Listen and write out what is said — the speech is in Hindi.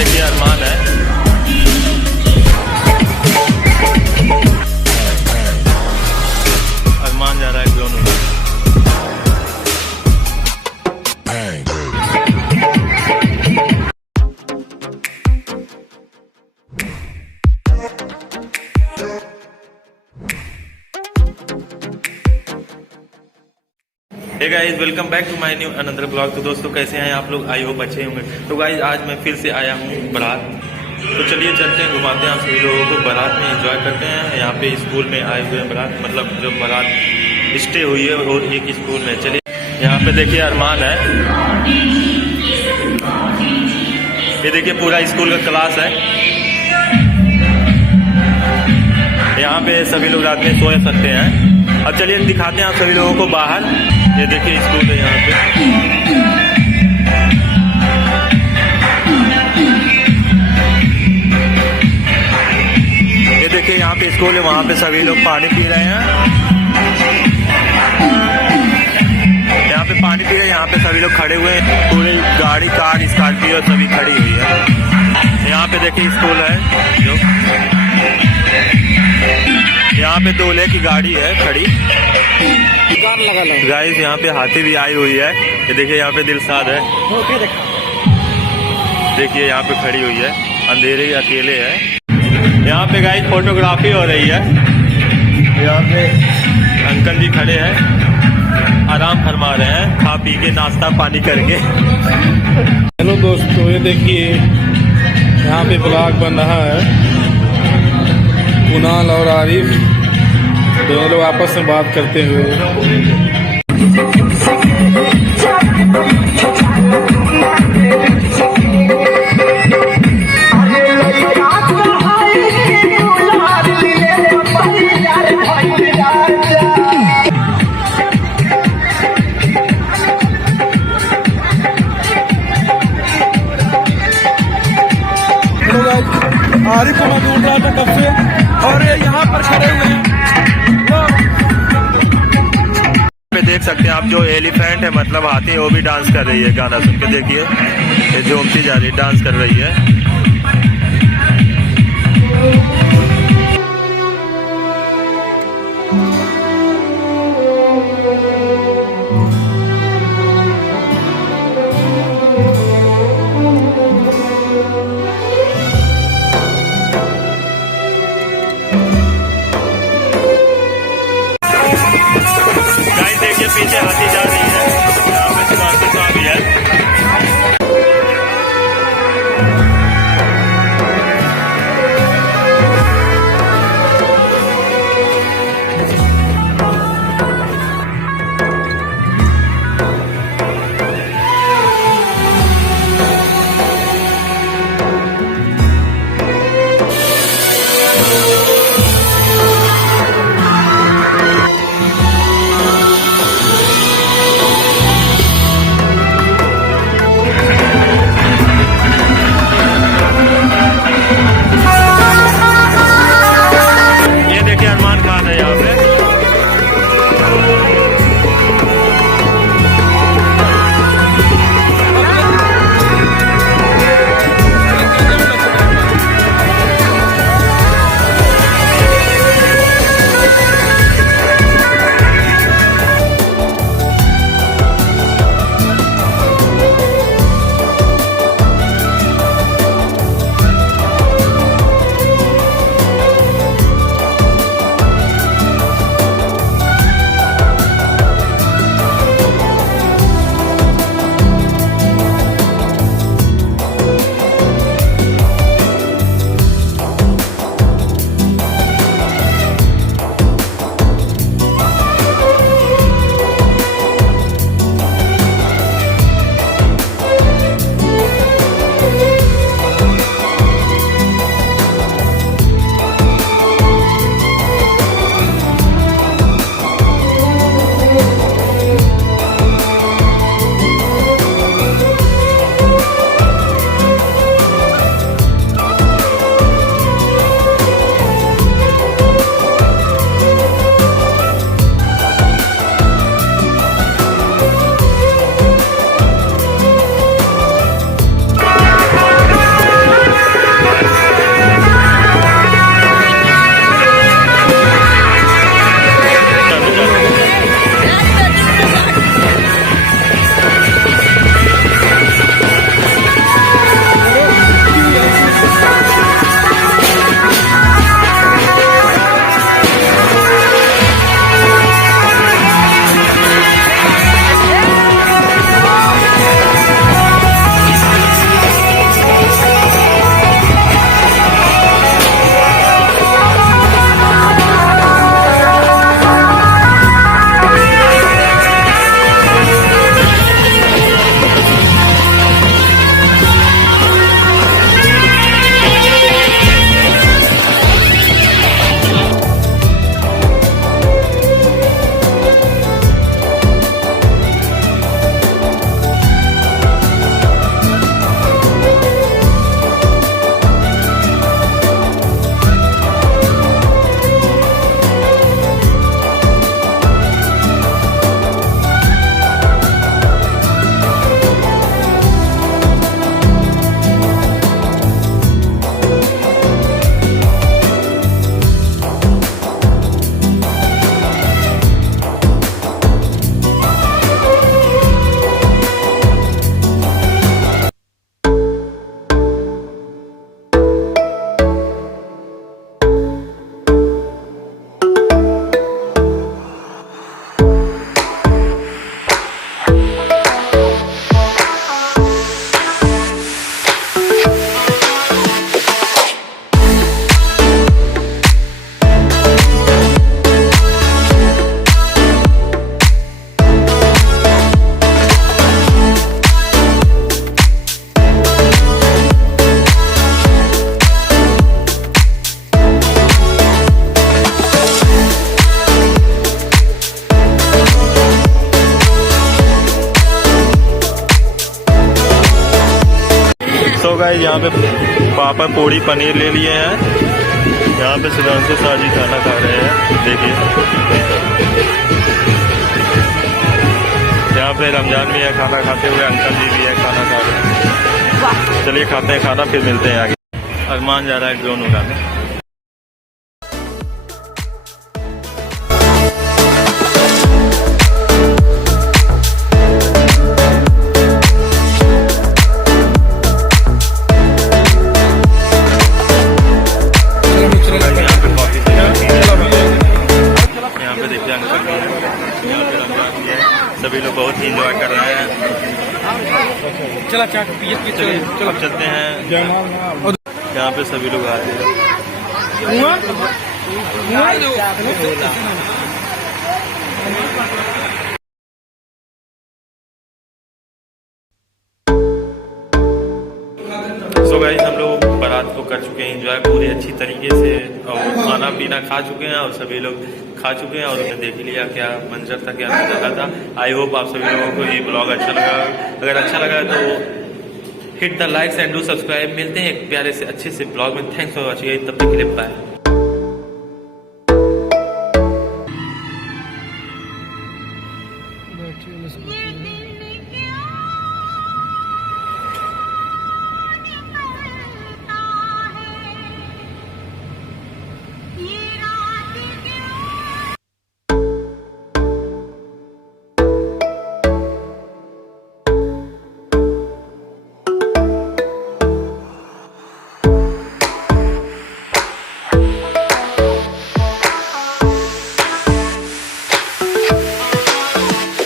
देखिए अरमान है। अरमान जा रहा है दोनों। Hey guys, welcome back to my new another vlog. तो दोस्तों कैसे हैं आप लोग? आई होप अच्छे होंगे। तो गाइस आज मैं फिर से आया हूँ बारात। तो चलिए चलते हैं, घुमाते हैं आप सभी लोगों को। बारात में एंजॉय करते हैं। यहाँ पे स्कूल में आए हुए हैं बारात, मतलब जो बारात स्टे हुई है और एक स्कूल में। चलिए यहाँ पे देखिए अरमान है, ये देखिए पूरा स्कूल का क्लास है। यहाँ पे सभी लोग रात में सो सकते हैं। अब चलिए दिखाते हैं आप सभी लोगों को बाहर। ये देखिए स्कूल है यहाँ पे। ये देखिए यहाँ पे स्कूल है, वहाँ पे सभी लोग पानी पी रहे हैं। यहाँ पे पानी पी रहे हैं, यहाँ पे सभी लोग खड़े हुए हैं। पूरी गाड़ी, कार, स्कॉर्पियो सभी खड़ी हुई है। यहाँ पे देखिए स्कूल है जो, यहाँ पे दूल्हे की गाड़ी है खड़ी। गाइस यहाँ पे हाथी भी आई हुई है। ये देखिए यहाँ पे दिलशाद है, देखिए यहाँ पे खड़ी हुई है। अंधेरे अकेले है। यहाँ पे गाइस फोटोग्राफी हो रही है। यहाँ पे अंकल जी खड़े हैं, आराम फरमा रहे हैं, खा पी के नाश्ता पानी करके। हेलो दोस्तों, ये देखिए यहाँ पे ब्लॉग बन रहा है। कुणाल और आरिफ दोनों लोग आपस में बात करते हुए। आरिफ को मैं ढूंढ रहा था कब से, और ये यहाँ पर खड़े हुए हैं। पे देख सकते हैं आप, जो एलिफेंट है मतलब हाथी, वो भी डांस कर रही है। गाना सुन के देखिए, ये झूमती जा रही है, डांस कर रही है। पीछे हाथी जा रही है, यहाँ पे दुकान भी है। सो गाइस यहाँ पे पापा पूड़ी पनीर ले लिए हैं। यहाँ पे सुधांशु शादी खाना खा रहे हैं, देखिए। यहाँ पे रमजान भी है, खाना खाते हुए अंकल जी भी है, खाना खा रहे हैं। चलिए खाते हैं खाना, फिर मिलते हैं आगे। अरमान जा रहा है ड्रोन उड़ाने। यहाँ पे देखिए अंकल भी है, यहाँ पे रमजान भी है, सभी लोग बहुत ही इंजॉय कर रहे हैं। चला चाट चलिए अब चलते हैं। यहाँ पे सभी लोग आ रहे हैं। सो गाइस हम लोग बारात को कर चुके हैं एंजॉय पूरी अच्छी तरीके से, और खाना पीना खा चुके हैं, और सभी लोग खा चुके हैं, और उन्हें देख लिया क्या मंजर था, क्या नजारा था। आई होप आप सभी लोगों को ये ब्लॉग अच्छा लगा। अगर अच्छा लगा तो hit the likes and do subscribe. मिलते हैं एक प्यारे से अच्छे से ब्लॉग में। थैंक्स फॉर वॉचिंग, तब तक के लिए बाय।